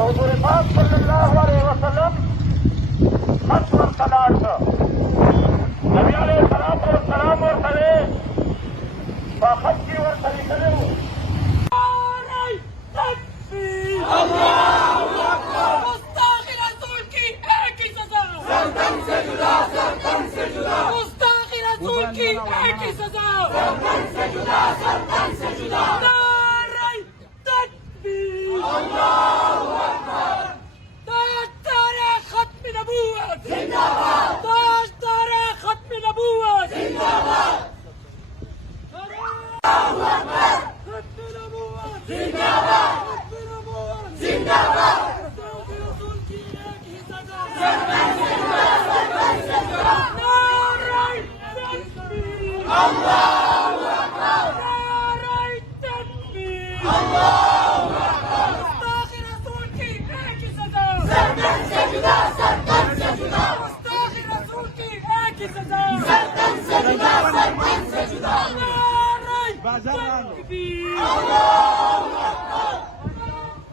हजूर पाक सल्लल्लाहु अलैहि वसल्लम खत और सलात नबी अलैहिस्सलातु वस्सलाम और करे खत की और तरीके बाजार